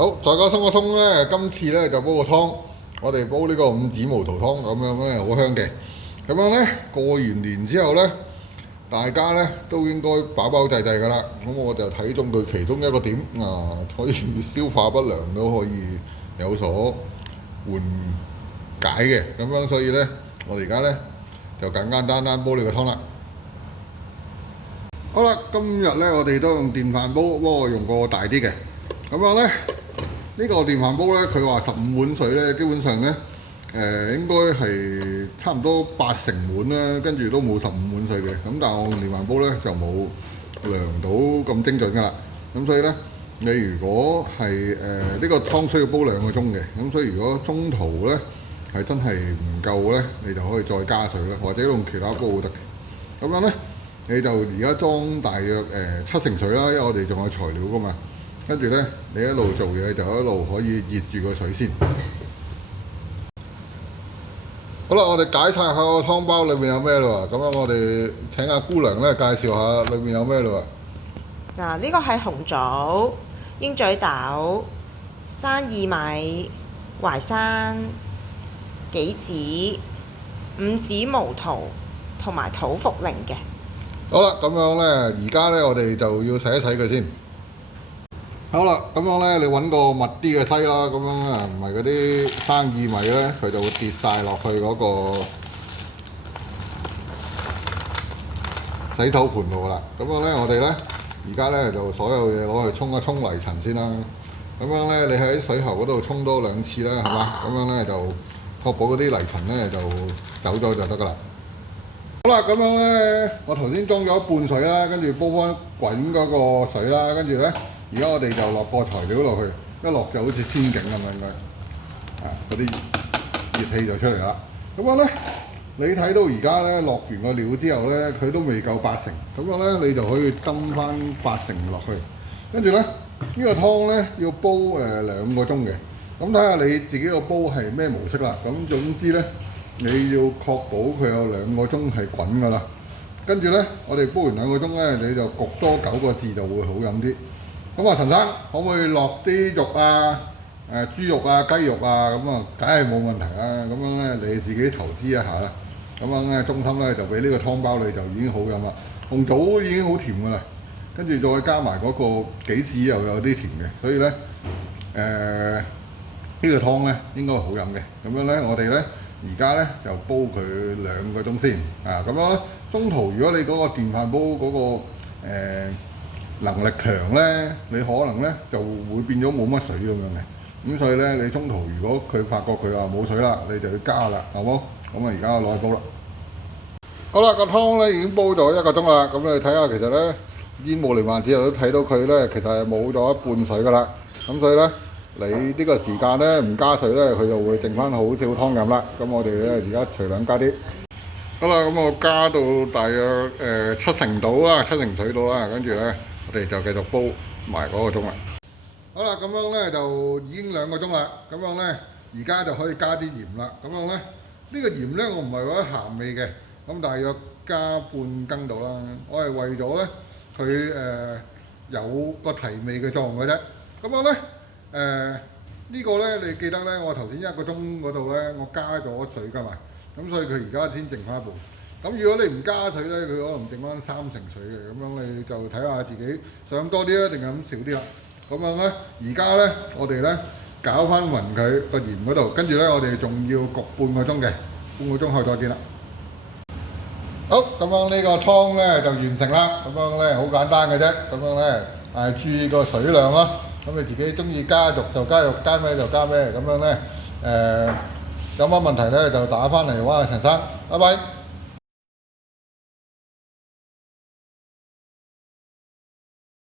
好，再加鬆一鬆咧，今次咧就煲個湯，我哋煲呢個五子毛肚湯咁樣咧，好香嘅。咁樣咧過完年之後咧，大家咧都應該飽飽滯滯㗎啦。咁我就睇中佢其中一個點啊，可以消化不良都可以有所緩解嘅。咁樣所以咧，我哋而家咧就簡簡單單煲呢個湯啦。好啦，今日咧我哋都用電飯煲，不過用個大啲嘅。咁樣咧，呢個電飯煲咧，佢話15碗水咧，基本上咧應該係差唔多80碗啦，跟住都冇15碗水嘅。咁但係我用電飯煲咧就冇量到咁精準㗎啦。咁所以咧，你如果係呢個湯需要煲2個鐘嘅，咁所以如果中途咧係真係唔夠咧，你就可以再加水啦，或者用其他煲都得嘅。咁樣咧。你就而家裝大約70水啦，因為我哋仲有材料噶嘛。跟住咧，你一路做嘢就一路可以熱住個水先。好啦，我哋解拆下個湯包裏面有咩咯喎。咁樣我哋請阿姑娘咧介紹下裏面有咩咯喎。嗱，呢個係紅棗、鷹嘴豆、生薏米、淮山、杞子、五子毛肚同埋土茯苓嘅。好啦，咁樣咧，而家咧我哋就要洗一洗佢先。好啦，咁樣咧，你揾個密啲嘅篩啦，咁樣啊，唔係嗰啲生薏米咧，佢就會跌晒落去嗰個洗手盤度啦。咁樣咧，我哋咧而家咧就所有嘢攞去沖一沖泥塵先啦。咁樣咧，你喺水喉嗰度沖多2次啦，係嘛？咁樣咧就確保嗰啲泥塵咧就走咗就得噶啦。好啦，咁樣咧，我頭先裝咗一半水啦，跟住煲翻滾嗰個水啦，跟住咧，而家我哋就落個材料落去，一落就好似天井咁樣嘅，嗰啲熱氣就出嚟啦。咁樣咧，你睇到而家咧落完個料之後咧，佢都未夠80，咁樣咧你就可以斟翻80落去，跟住咧呢個湯咧要煲2個鐘嘅，咁睇下你自己個煲係咩模式啦。咁總之咧。你要確保佢有2個鐘係滾㗎啦，跟住咧，我哋煲完2個鐘咧，你就焗多9個字就會好飲啲。咁啊，陳生可唔可以落啲肉啊、豬肉啊、雞肉啊咁啊？梗係冇問題啦。咁樣咧，你自己投資一下啦。咁樣咧，中心咧就俾呢個湯包你就已經好飲啦。紅棗已經好甜㗎啦，跟住再加埋嗰個杞子又有啲甜嘅，所以咧呢個湯咧應該好飲嘅。咁樣咧，我哋咧。而家咧就煲佢2個鐘先，咁樣咧，中途如果你嗰個電飯煲嗰個能力強咧，你可能咧就會變咗冇乜水咁樣嘅，咁所以咧你中途如果佢發覺佢話冇水啦，你就要加啦，好冇？咁啊而家攞去煲啦。好啦，個湯咧已經煲咗1個鐘啦，咁你睇下其實咧煙霧瀰漫之後都睇到佢咧其實係冇咗一半水噶啦，咁所以咧。你呢個時間咧唔加水咧，佢就會剩翻好少湯飲啦。咁我哋咧而家隨量加啲。好啦，咁我加到大約70度啦，70水度啦，跟住咧我哋就繼續煲埋嗰個鐘啦。好啦，咁樣咧就已經2個鐘啦。咁樣咧而家就可以加啲鹽啦。咁樣咧呢個鹽咧我唔係話鹹味嘅，咁大約加半羹度啦。我係為咗咧佢有個提味嘅作用嘅啫。咁樣咧。呢個咧，你記得咧，我頭先1個鐘嗰度咧，我加咗水㗎嘛，咁所以佢而家先剩翻一半。咁如果你唔加水咧，佢可能剩翻3成水嘅，咁樣你就睇下自己想多啲啊，定係咁少啲啦。咁樣咧，而家咧，我哋咧攪翻勻佢個鹽嗰度，跟住咧我哋仲要焗半個鐘嘅，半個鐘後再見啦。好，咁樣呢個湯咧就完成啦。咁樣咧好簡單嘅啫。咁樣咧注意個水量咯。咁你自己中意加肉就加肉，加咩就加咩，咁樣咧有乜問題咧就打翻嚟揾阿陳生，拜拜。